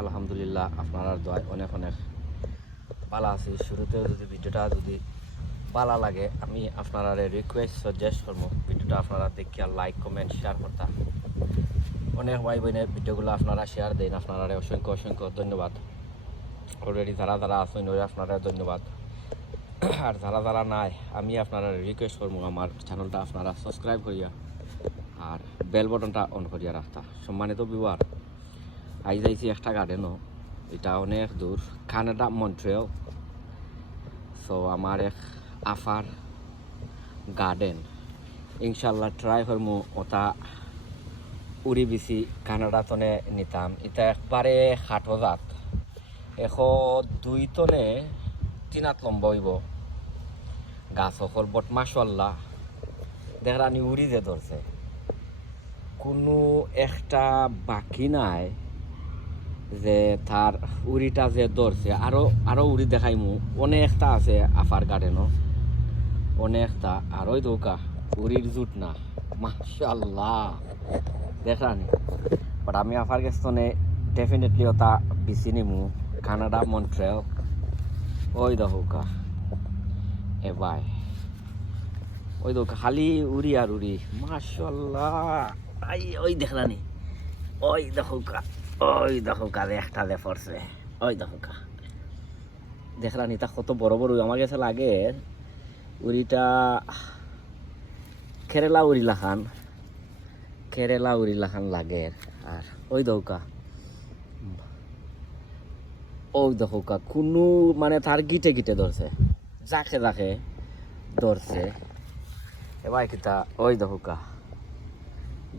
আলহামদুলিল্লাহ আপনার দোয়ায় অনেক অনেক ভালো আছি। শুরুতে যদি ভিডিওটা যদি ভালো লাগে আমি আপনারা রিকোয়েস্ট সাজেস্ট করবো ভিডিওটা আপনারা দেখিয়া লাইক কমেন্ট শেয়ার করতা। অনেক ভাই বোনের ভিডিওগুলো আপনারা শেয়ার দেন, আপনারা অসংখ্য অসংখ্য ধন্যবাদ। অলরেডি যারা যারা আছেন আপনারা ধন্যবাদ। আর যারা যারা নাই আমি আপনারা রিকোয়েস্ট করবো আমার চ্যানেলটা আপনারা সাবস্ক্রাইব করিয়া আর বেল বটনটা অন করিয়া রাখতা। সম্মানিত ভিউয়ার, আই যাইছি একটা গার্ডেনও, এটা অনেক দূর, কানাডা মন্ট্রিয়াল। সো আমার এক আফার গার্ডেন ইনশাল্লাহ ট্রাই করমু ওটা উড়ি বিছি কানাডা তনে নিতাম। এটা একবারে খাটো জাত, 102 টনে 3 হাত লম্বা হইব গাছ সকল। বট মাশাল্লাহ দেখরানি উড়ি যে ধরছে, কোনো একটা বাকি নাই যে তার উড়িটা যে ধরছে। আরো উড়ি দেখাইমু, অনেকটা আছে আফার গার্ডেনও, অনেকটা। আর ওই দৌকা উড়ির জুট না, মাশাল্লাহ দেখানি। বাট আমি আফার গেস্তনে ডেফিনেটলি ওটা বিচি নিমু কানাডা মন্ট্রিয়াল। ওই দৌকা এবার ওই দৌকা খালি উড়ি আর উড়ি, মাশাল্লাহ। ওই দেখলানি, ওই দৌকা একটা দে পড়ছে, ওই দৌকা দেখলানি। তা কত বড় বড় আমার কাছে লাগে। উড়িটা কেরালা উড়ি লাখান লাগে। আর ওই দৌকা কোনো মানে তার গিটে গিটে ধরছে, যাকে ধরছে। এবার কিতা ওই দৌকা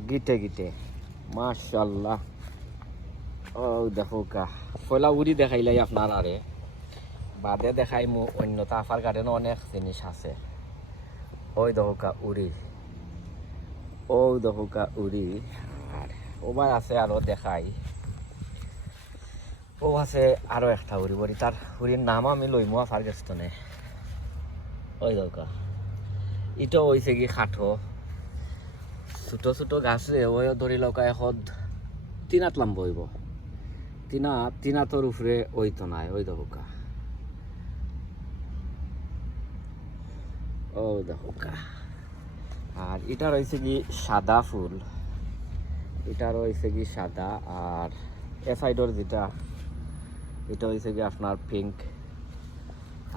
গিটে গিটে, মাশাল্লাহ। ওই দৌকা পয়লা উড়ি দেখাইলাই আপনার আরে বাদে দেখাইমু অন্যতা আফার গার্ডেনও অনেক জিনিস আছে। ওই দৌকা উড়ি, ওই দৌকা উড়ি। আর ওবার আছে আরো দেখাই, ও আছে আরো একটা উড়ি বড়ি, তার উড়ির নাম আমি লইমু আফার গেস্তনে। ওই দৌকা ইটো হয়েছে কি খাটো ছোট ছোট গাছে, ওই ধরি লৌকা এখন 3 হাত লম্বা হইব, 3 হাতের উপরে ওই তো নাই। ওই দৌকা ওই দৌকা। আর এটা রয়েছে কি সাদা ফুল, এটা রয়েছে কি সাদা। আর এ সাইডর যেটা এটা হয়েছে কি আপনার পিঙ্ক।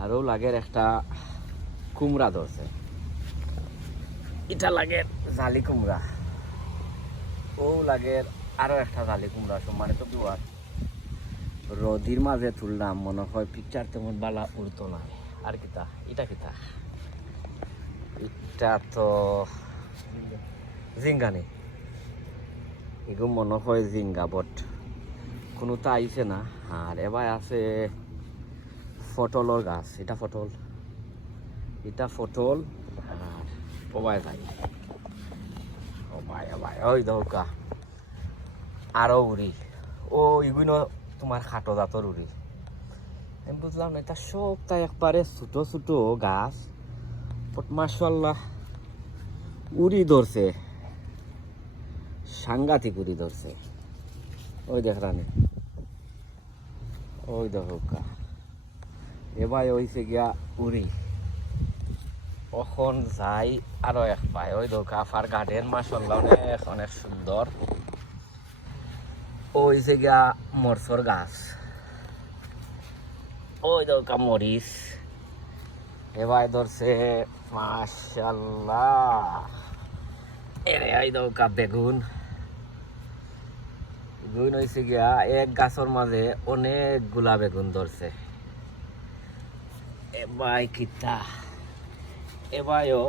আরও লাগের একটা কুমড়া ধরছে, এটা লাগে জালি কুমড়া। ও লাগে আরো একটা জালি কুমড়া। সম্মানিত ভিউয়ার, রদির মাঝে তুললাম, মনে হয় পিকচার তেমন বালা উড়তো না। আর কিতা এটা কিতা, এটা তো জিঙ্গানি, এগুলো মনে হয় জিঙ্গা, বট কোনোটা আইছে না। আর এবার আছে পটলের গাছ, এটা পটল। আর ওবাই যাই ওবাই ওই দৌকা আরো উড়ি। ও এগুলো তোমার খাটো জাতর উড়ি, আমি বুঝলাম না। এটা সবটা একবারে ছোট ছোট গাছ, বট মাশাল্লাহ উড়ি ধরছে, সাংঘাতিক উড়ি ধরছে। ওই দেখরানি, ওই দৌকা এবার হয়েছে গিয়া উড়ি। কখন যাই আরো এক পায়। ওই দৌকা আফার গার্ডেন মাশাল্লাহ অনেক অনেক সুন্দর। ওই যে গিয়া মরসর গাছ, ওই দৌকা মরিচ এবার ধরছে, মাশাল্লাহ। এরে ওই দৌকা বেগুন হয়েছে গিয়া এক গাছের মাঝে অনেকগুলা বেগুন ধরছে। এবার কিতা এবারও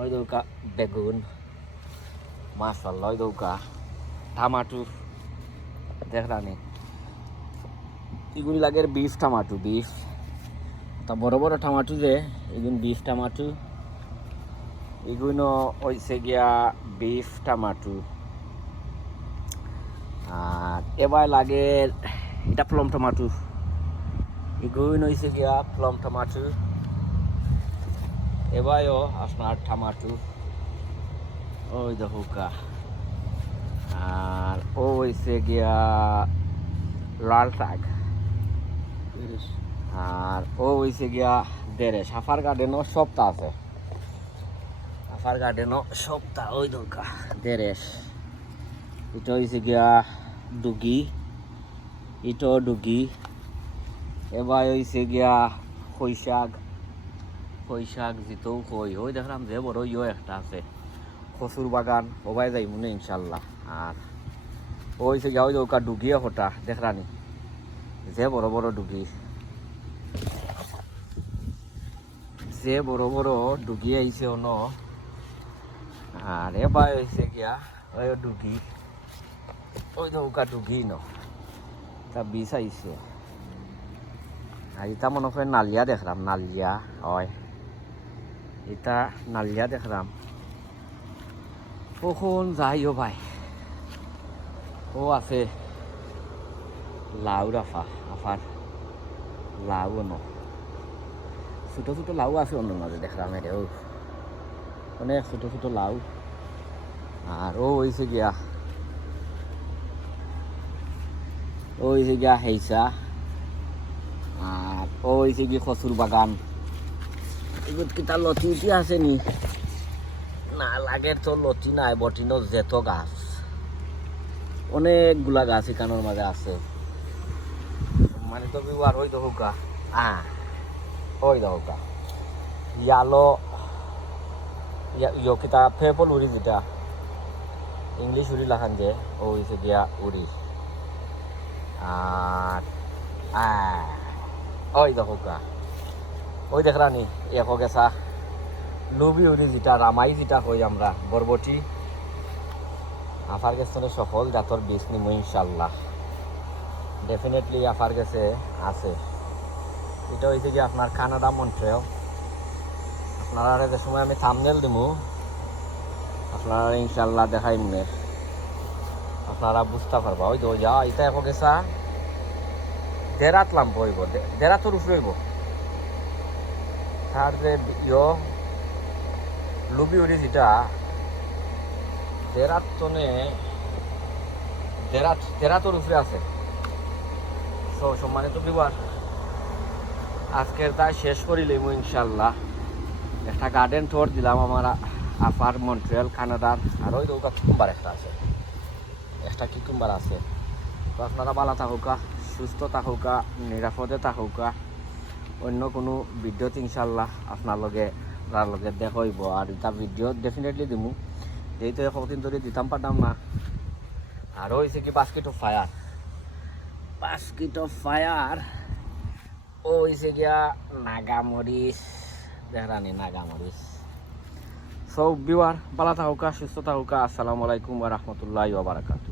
ওই দৌকা বেগুন, মাশাল্লাহ। ওই দৌকা টমাটো দেখলানি, এগুলি লাগে বিফ টমাটো, বিফ তা বড় বড় টমাটো যে এগুলো বিফ টমাটো, এগুলো হয়েছে গিয়া বিফ টমাটো। আর এবার লাগে এটা প্লম টমাটো, এগুলো হয়েছে গিয়া প্লম টমাটো। এবারও আপনার টমাটো, ওই দৌকা। আর ও হয়েছে গিয়া লাল শাক আর ও হয়েছে গিয়া দেড়ে সাফার গার্ডেনও সপ্তাহ আছে সাফার গার্ডেনও সপ্তাহ ওই দরকার দেড়েশ এটা হয়েছে গিয়া ডুগি এটাও ডুগি এবার হয়েছে গিয়া খই শাক যেতেও কই ওই দেখলাম যে বড় ইয়ে একটা আছে কচুর বাগান ওবাই যাই মনে ইনশাল্লাহ আর ও হয়েছে গিয়া ওই দরকার ডুগিয়ে হটা দেখরানি যে বড় বড় ডুগি যে বড় বড় ডুগি আইছে অন আর এবার হয়েছে গিয়া ওই ডুগি ওই দৌকা ডুগি ন তা বিষ আইছে আর এটা মনে করে নালিয়া দেখলাম নালিয়া হয় এটা নালিয়া দেখলাম কখন যাইও ভাই ও আছে লাউ রাফা আফার লাউ ন ছোটো ছোটো লাউ আছে অন্য মাঝে দেখলাম রে ও অনেক ছোটো ছোটো লাউ আর ও হয়েছে গিয়া হেইসা আর ও হয়েছে গিয়ে কচুর বাগান এগুলো কি তার লতি উঠি আছে নি না লাগের তো লতি নাই বটিনো যেত গাছ অনেকগুলা গাছ এখানোর মাঝে আছে মানে তো বিবার ওই দহকা ওই দহকা ইয়ালো ইয় কিতা ফেপল উড়ি যেটা ইংলিশ উড়ি লাখান যে ও হয়েছে গিয়া উড়ি আর ওই দহকা ওই দেখরানি এক গেছা লুবি উড়ি যেটা রামাই যেটা কই আমরা বরবটি আফার গেছে সকল জাতর বীজ নিম ইনশাল্লাহ ডেফিনেটলি আফার গেছে আছে এটা হয়েছে কি আপনার কানাডা মন্ট্রিয়াল আপনারা যে সময় আমি থাম্বনেল দিমু আপনারা ইনশাল্লাহ দেখাই মনে আপনারা বুঝতে পারবা ওই তো যা এটা এক গেছা দেড়াত লাম পড়ব দেড়াতর উপরে হইব তার যে ইয় লুবি উড়ি যেটা দেড়াত টনে দেড়াতর উপরে আছে তো সম্মানিত বিবার আজকের তাই শেষ করিলাম ইনশাল্লাহ একটা গার্ডেন ট্যুর দিলাম আমার আফার মন্ট্রিয়াল কানাডার আর ওই দৌকা কিকুম্বার একটা কিকুম্বার আছে তো আপনারা ভালো থাকুকা সুস্থ থাকুকা নিরাপদে থাকুকা অন্য কোনো ভিডিওতে ইনশাল্লাহ আপনার লগে দেখাইব আর এটা ভিডিও ডেফিনেটলি দিমু যেহেতু কতদিন ধরে দিতাম পারতাম না আর হয়েছে কি বাস্কেট অফ ফায়ার ও হয়েছে গিয়া নাগামরিচ দেহরানি নাগামরিচ সব বিওয়ার ভালো থাকুকা সুস্থ থাকুকা আসসালামু আলাইকুম ওয়া রাহমাতুল্লাহি ওয়া বারাকাতুহু।